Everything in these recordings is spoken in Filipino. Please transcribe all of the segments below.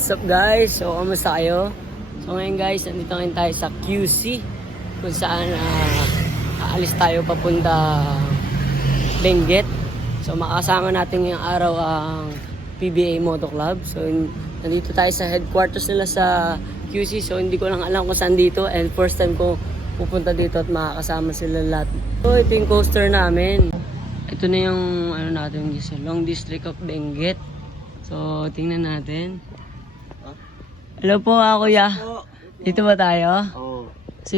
What's up guys? So, kamusta kayo? So ngayon guys, nandito ngayon tayo sa QC kung saan aalis tayo papunta Benguet. So makasama natin ngayong araw ang PBA Moto Club. So nandito tayo sa headquarters nila sa QC. So hindi ko lang alam kung saan dito and first time ko pupunta dito at makakasama sila lahat. So ito yung coaster namin. Ito na yung natin, Long District of Benguet. So tingnan natin. Hello po, kuya. Dito ba tayo? Oo. So,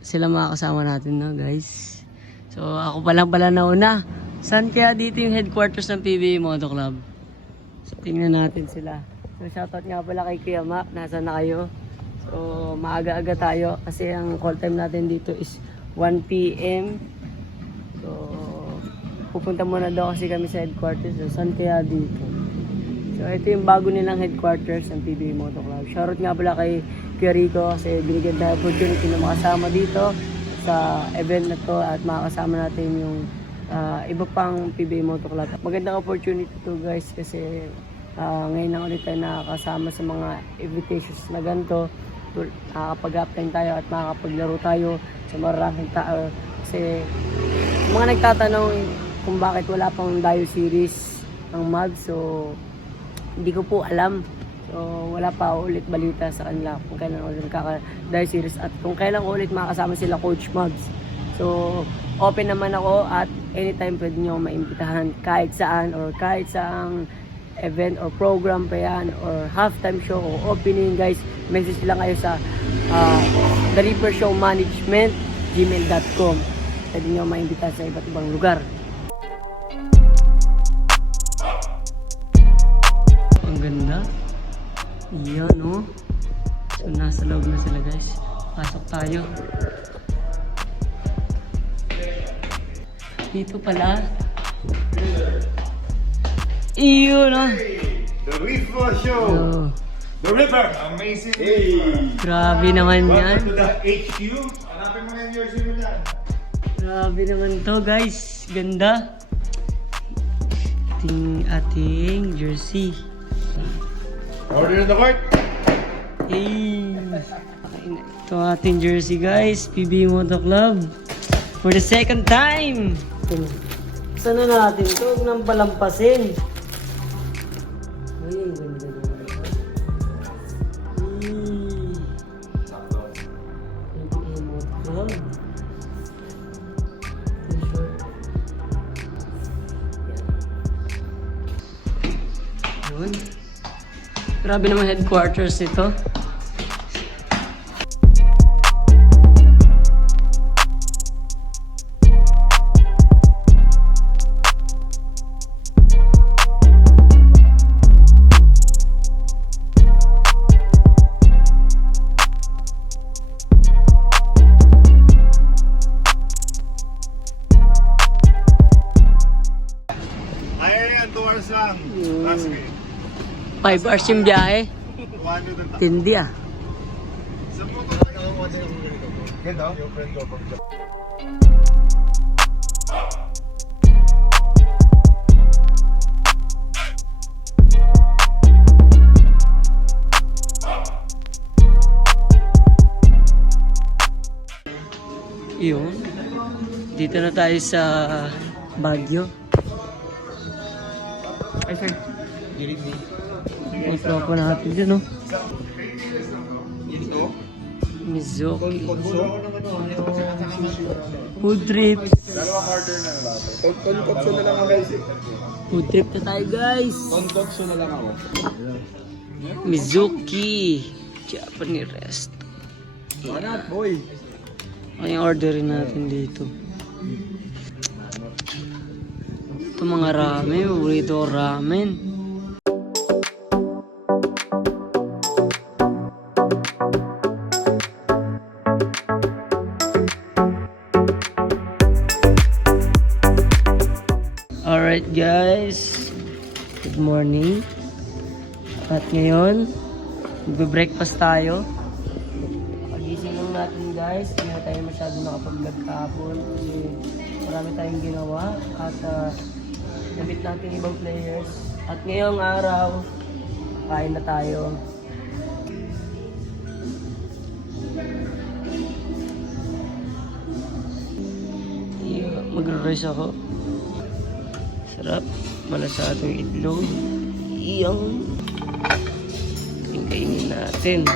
sila mga kasama natin, no, guys. So, ako pa lang pala nauna. Saan kaya dito yung headquarters ng PBA Moto Club? So, tingnan natin sila. So, shoutout nga pala kay Kuya Mac. Nasaan na kayo? So, maaga-aga tayo kasi ang call time natin dito is 1 PM. So, pupunta muna daw kasi kami sa headquarters. So, saan kaya dito? So, ito yung bago nilang headquarters ng PBA Moto Club. Shoutout nga pala kay Kuya Rico kasi binigyan tayo opportunity na makasama dito sa event na to at makakasama natin yung iba pang PBA Moto Club. Magandang opportunity to guys kasi ngayon lang ulit tayo nakakasama sa mga invitations na ganito. Nakakapag-apply tayo at makakapaglaro tayo sa maraming tao. Kasi mga nagtatanong kung bakit wala pang Dio series ng MAG. So, hindi ko po alam. So, wala pa ulit balita sa kanila kung kailan ulit kaka-Dio series at kung kailan ulit makakasama sila Coach Mubs. So, open naman ako at anytime pwede nyo maimbitahan kahit saan or kahit saang event or program pa yan or halftime show o opening guys. Message lang kayo sa The Reaper Show Management gmail.com. Pwede nyo maimbitahan sa iba't ibang lugar. Ang ganda. Iyan, no? So, nasa loob na sila, guys. Pasok tayo. Dito pala. Iyon, no? The Reaper Show! So, The Ripper! Amazing! Hey! grabe naman yan. Welcome to the HQ! Hanapin mo na yung jersey mo dyan. Grabe naman to, guys. Ganda. Ating jersey. Order in the court! Hey! Ito ating jersey, guys. PBA Moto Club. For the second time! Saan na natin ito? Huwag nang palampasin. Ay, ang ganda naman. PBA Moto Club. T-shirt. Yun. Grabe naman headquarters ito. Ayaw yan, 2 hours lang. Last week. 5 hours yung biyahe. Tindi ah. Sa moto na nakakuha din ako ganito. Ganda? Yung friend ko pag Yun. Dito na tayo sa Baguio. Ay, sir. May tropa natin dyan, no? Mizuki. Food trips. dalawang order na lang. Tonkotsu na lang ako. Food trip na tayo, guys. Tonkotsu na lang ako. Mizuki. Japanese rest. Manat, boy! Ano yung orderin natin dito? Ito mga ramen. Paborito ko ramen. Alright guys, good morning. At ngayon, magbe-breakfast tayo. Pagising lang natin guys, hindi na tayo masyado nakapag-vlog kahapon kasi marami tayong ginawa at nabit natin ibang players. At ngayong araw, Kain na tayo. Magre-rice ako. Sarap. Malasadong itlog. Iyang. Kainin natin.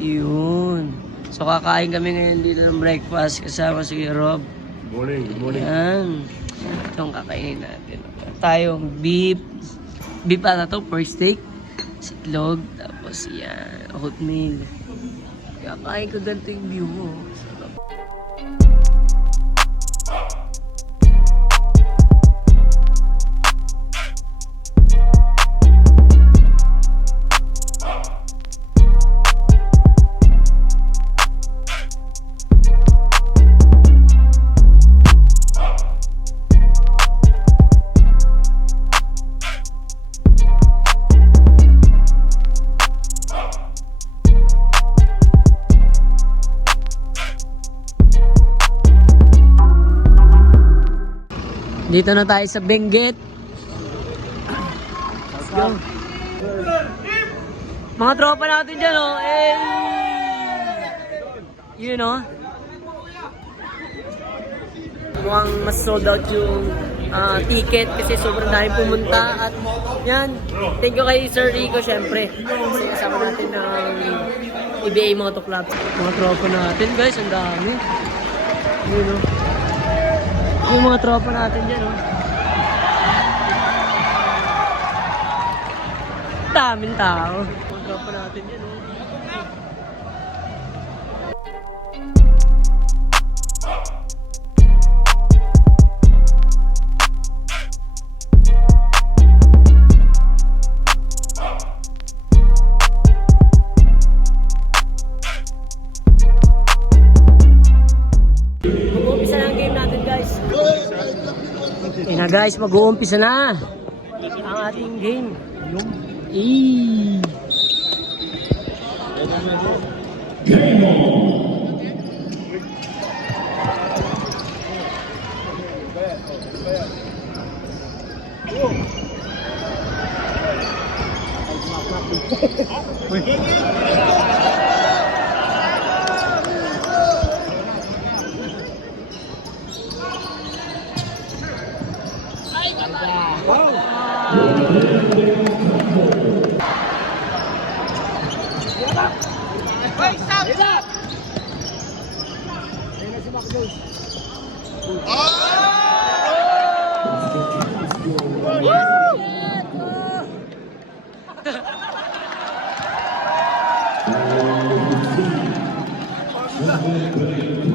Yun. So kakain kami ngayon dito ng breakfast kasama si Kuya Rob. Good morning, good morning. Yan. Itong kakainin natin. Tayong beef. Beef ata to, pork steak. Sitlog. Tapos yan. Oatmeal. Kakain ko ganito yung view mo. Dito na tayo sa Benguet. Let's go. Mga tropa natin dyan, oh. Eh. You know. Mukhang mas sold out yung ticket kasi sobrang dahil pumunta. At yan, thank you kay Sir Rico syempre. Kasi kasama natin ng EBA Moto Club. Mga tropa natin guys, ang dami. You know. Yung mga tropa natin dyan, oh. Daming tao. Mga tropa natin dyan, oh. Mag-uumpisa na ang game natin, guys. Ayun na guys, mag-uumpisa na ang ating game. Yung Game on!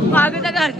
Pagod agad.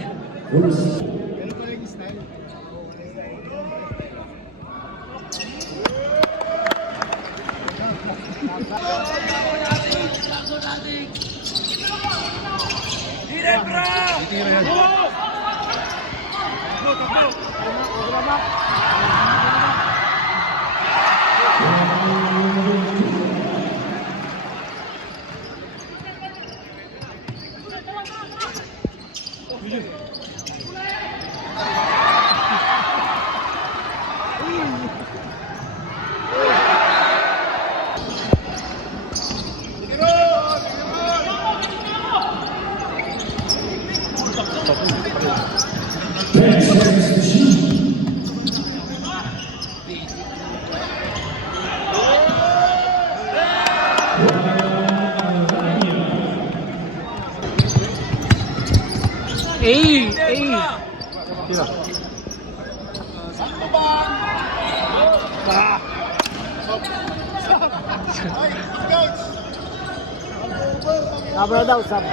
Hey, hey. Sabra daw, sabra.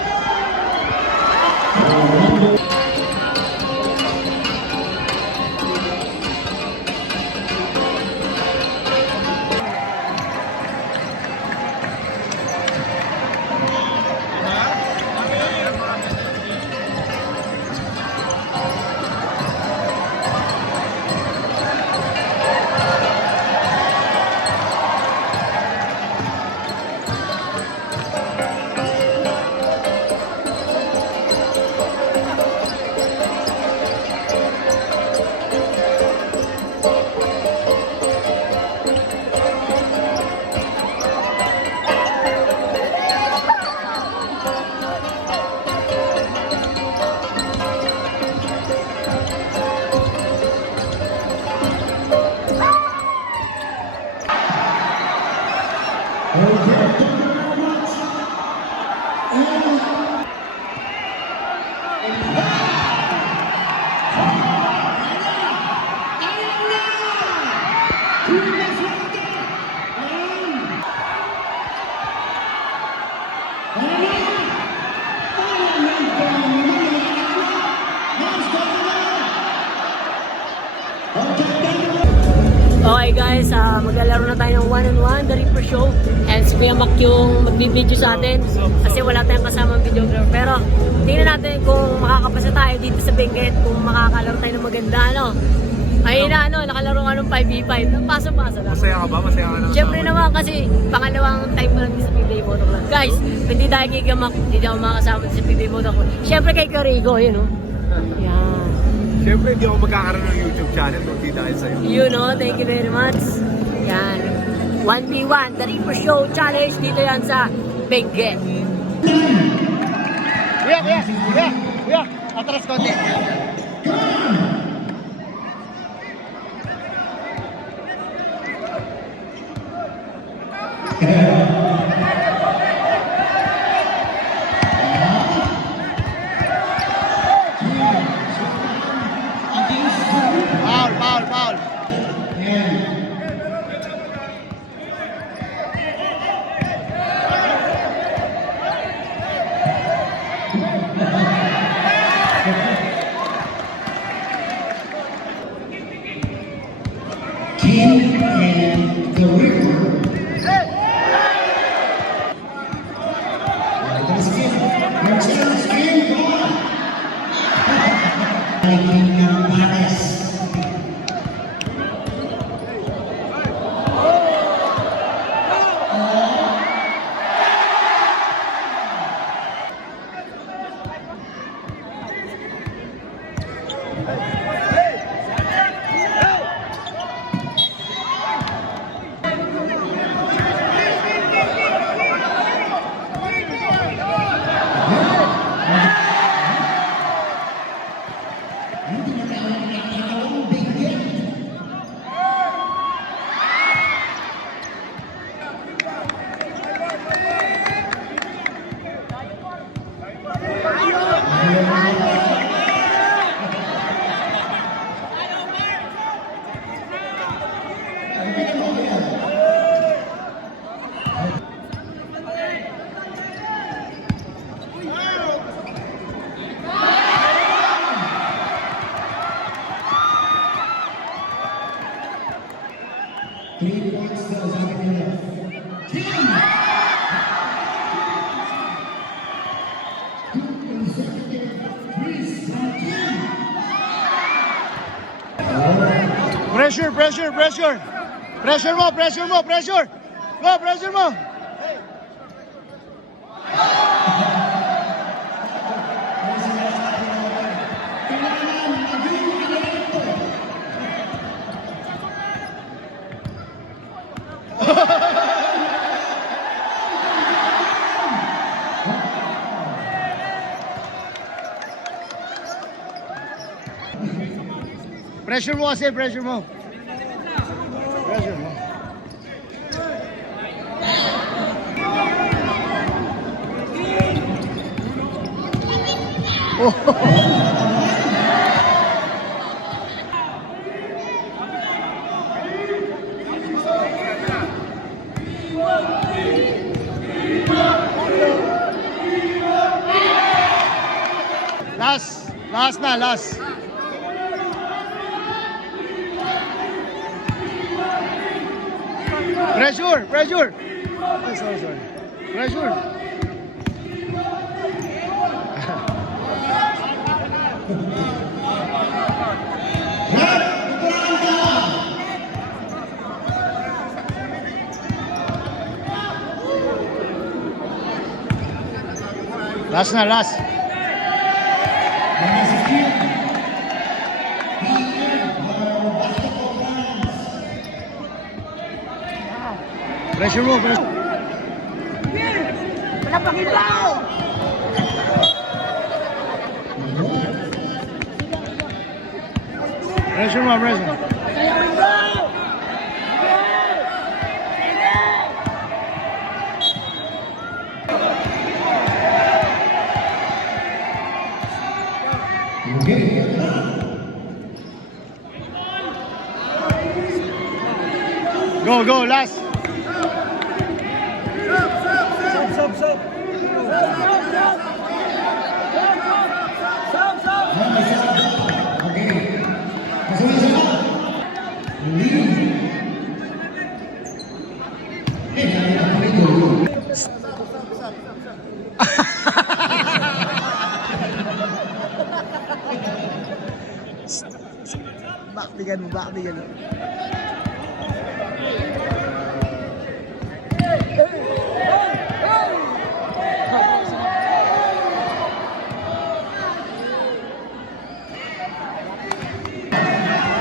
Okay guys, maglalaro na tayo ng one-on-one, The Reaper Show. And si Kuya Mac yung magbibideo sa atin kasi wala tayong kasamang videographer. Pero tingnan natin kung makakapasa tayo dito sa Benguet, kung makakalaro tayo ng maganda, ano. Ay na, nakalaro ka ng 5v5. Paso-paso lang. Masaya ka ba? Masaya ka na? Siyempre naman kasi pangalawang time ko lang sa PBA Moto Club. Guys, hindi tayo kay Gamak, hindi ako makakasama sa PBA Moto Club. Siyempre kay Carigo, yun o. Yan. Siyempre, hindi ako magkakaroon ng YouTube channel kung di dahil sa'yo. You know, thank you very much. Yan. 1v1, The Reaper Show Challenge. Dito yan sa Benguet. Kuya! Atras konti. Foul. Team and the River. Martinez and gone. Pressure! Pressure mo! Go, pressure mo! Pressure mo kasi, pressure mo. Last. Pressure. Oh, sorry. Pressure. Last. Pressure mo, pressure. Pressure mo, pressure. Okay. Go, go, last. Okay. Masama-sama. Lead. Baktigan mo, baktigan mo.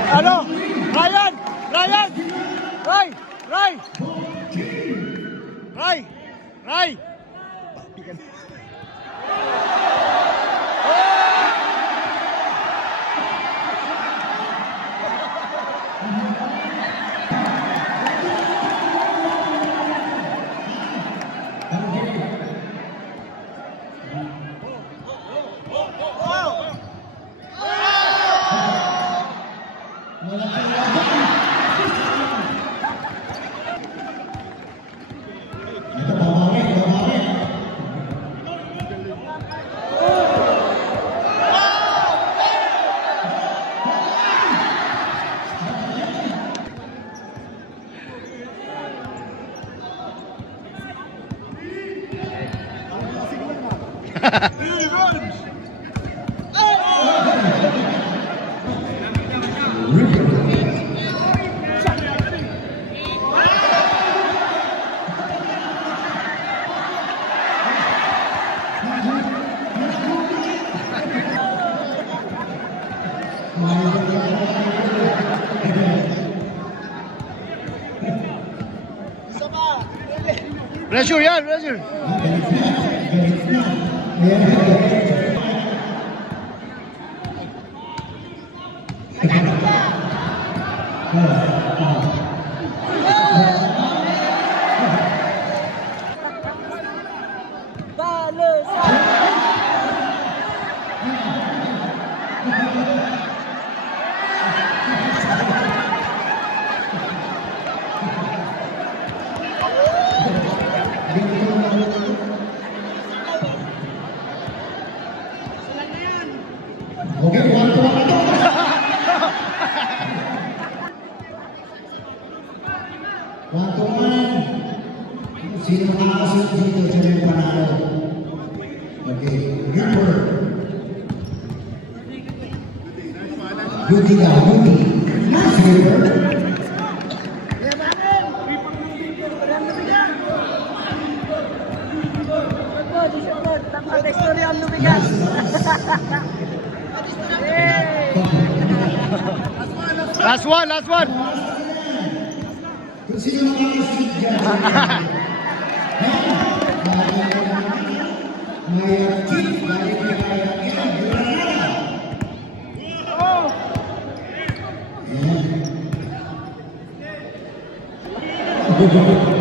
Ano? Ryan! Ryan! Ray! Ray! Ray! Ray! Baktigan. Pressure yan, pressure. Okay, one to one. One to one. Sino makakasunod dito sa may panalo? Okay, Ripper. Rudy ka, Rudy. Nice, Ripper. Last one, last one. Kung sino makakasunod dyan. May kick, balik na kaya. Granada.